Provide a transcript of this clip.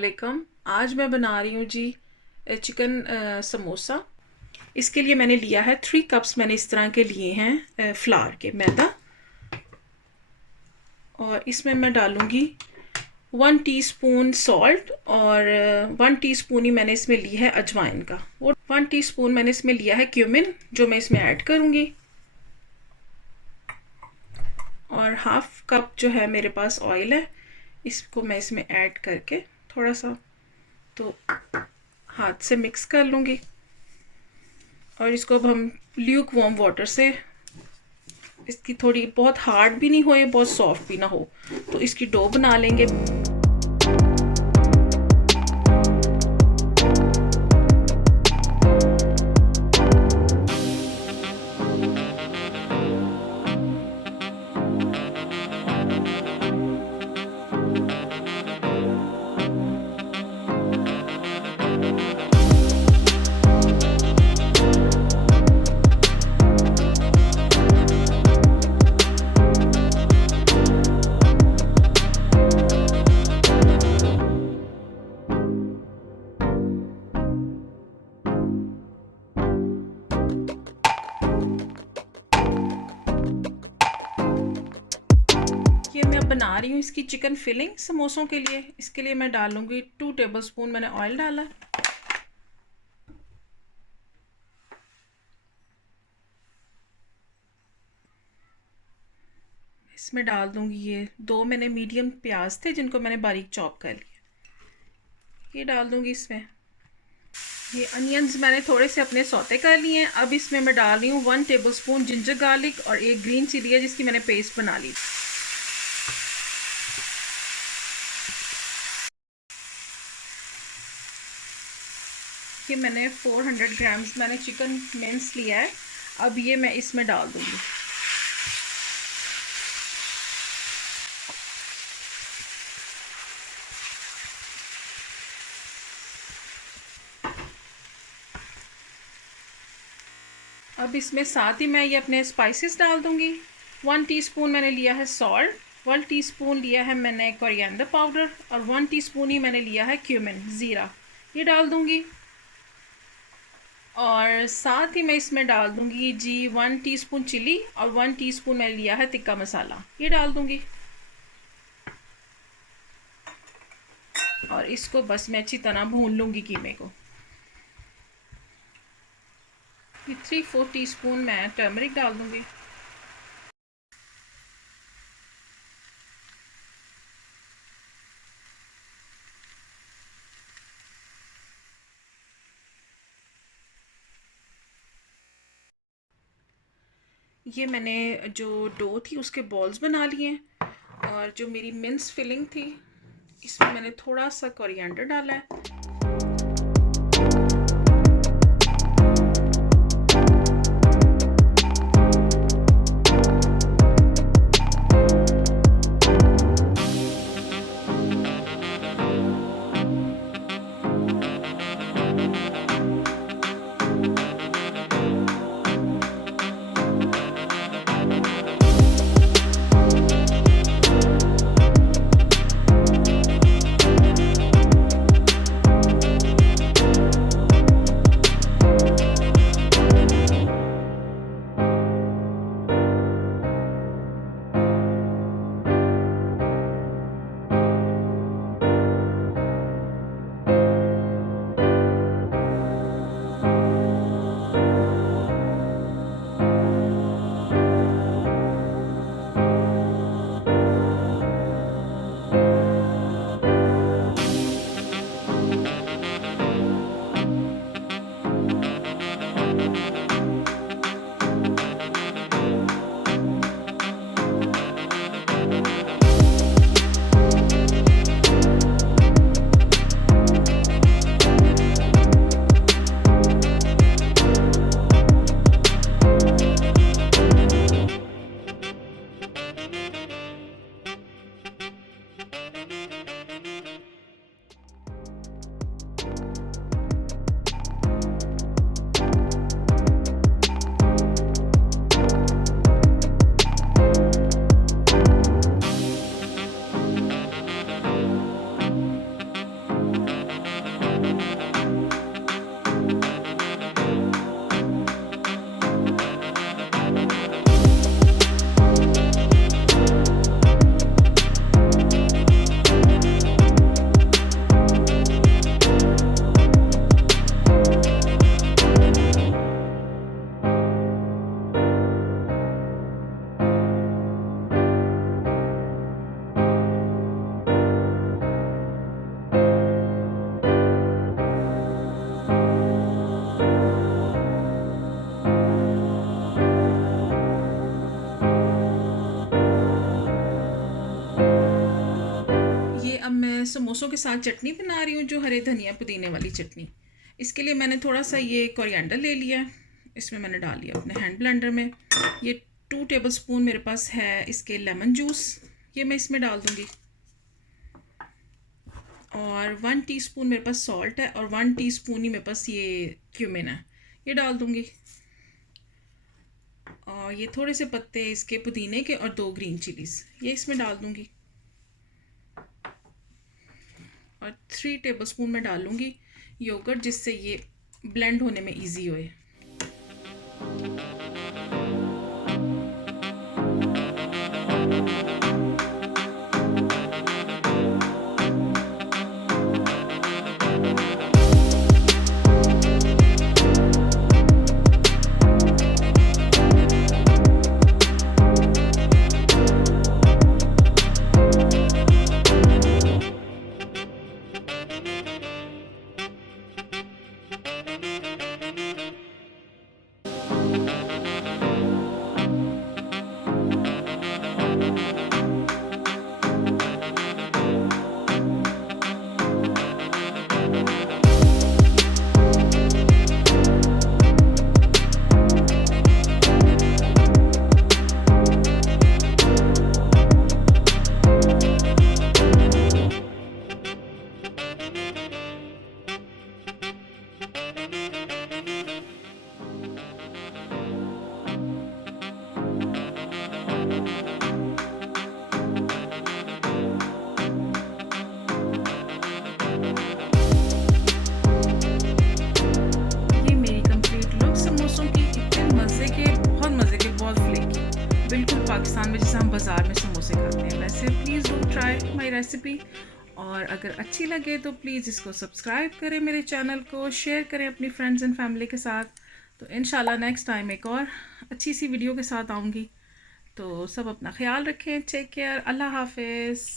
वालेकुम। आज मैं बना रही हूँ जी चिकन समोसा। इसके लिए मैंने लिया है 3 कप्स, मैंने इस तरह के लिए हैं फ्लावर के मैदा। और इसमें मैं डालूँगी 1 टीस्पून सॉल्ट और 1 टीस्पून ही मैंने इसमें ली है अजवाइन का। और 1 टीस्पून मैंने इसमें लिया है क्यूमिन, जो मैं इसमें ऐड करूँगी। और हाफ कप जो है मेरे पास ऑयल है, इसको मैं इसमें ऐड करके थोड़ा सा तो हाथ से मिक्स कर लूँगी। और इसको अब हम ल्यूक वार्म वाटर से, इसकी थोड़ी बहुत हार्ड भी नहीं हो, ये बहुत सॉफ्ट भी ना हो, तो इसकी डो बना लेंगे। ये मैं अब बना रही हूँ इसकी चिकन फिलिंग समोसों के लिए। इसके लिए मैं डालूंगी 2 टेबलस्पून मैंने ऑयल डाला। इसमें डाल दूंगी ये 2 मैंने मीडियम प्याज थे जिनको मैंने बारीक चॉप कर लिया, ये डाल दूंगी इसमें। ये अनियंस मैंने थोड़े से अपने सौते कर लिए हैं। अब इसमें मैं डाल रही हूँ 1 टेबलस्पून जिंजर गार्लिक और एक ग्रीन चिली है जिसकी मैंने पेस्ट बना ली। ये मैंने 400 ग्राम्स मैंने चिकन मिन्स लिया है। अब ये मैं इसमें डाल दूंगी। अब इसमें साथ ही मैं ये अपने स्पाइसेस डाल दूंगी। 1 टीस्पून मैंने लिया है सॉल्ट, 1 टीस्पून लिया है मैंने कोरिएंडर पाउडर और 1 टीस्पून ही मैंने लिया है क्यूमिन ज़ीरा, ये डाल दूंगी। और साथ ही मैं इसमें डाल दूंगी जी 1 टीस्पून चिली और 1 टीस्पून मैंने लिया है तिक्का मसाला, ये डाल दूंगी। और इसको बस मैं अच्छी तरह भून लूँगी कीमे को। ये 3/4 टीस्पून मैं टर्मरिक डाल दूंगी। ये मैंने जो डो थी उसके बॉल्स बना लिए हैं। और जो मेरी मिन्स फिलिंग थी इसमें मैंने थोड़ा सा कोरिएंडर डाला है। समोसों के साथ चटनी बना रही हूँ, जो हरे धनिया पुदीने वाली चटनी। इसके लिए मैंने थोड़ा सा ये कोरिएंडर ले लिया है, इसमें मैंने डाल लिया अपने हैंड ब्लेंडर में। ये 2 टेबलस्पून मेरे पास है इसके लेमन जूस, ये मैं इसमें डाल दूँगी। और 1 टीस्पून मेरे पास सॉल्ट है, और 1 टीस्पून ही मेरे पास ये क्यूमिन है, ये डाल दूँगी। और ये थोड़े से पत्ते इसके पुदीने के और 2 ग्रीन चिलीज़, ये इसमें डाल दूँगी। और 3 टेबलस्पून मैं डालूँगी योगर्ट, जिससे ये ब्लेंड होने में इजी होए। बिल्कुल पाकिस्तान में जैसे हम बाज़ार में समोसे खाते हैं वैसे। Please do try my recipe, और अगर अच्छी लगे तो प्लीज़ इसको सब्सक्राइब करें, मेरे चैनल को शेयर करें अपनी फ्रेंड्स एंड फैमिली के साथ। तो इंशाल्लाह नेक्स्ट टाइम एक और अच्छी सी वीडियो के साथ आऊँगी। तो सब अपना ख्याल रखें, टेक केयर, अल्लाह हाफिज़।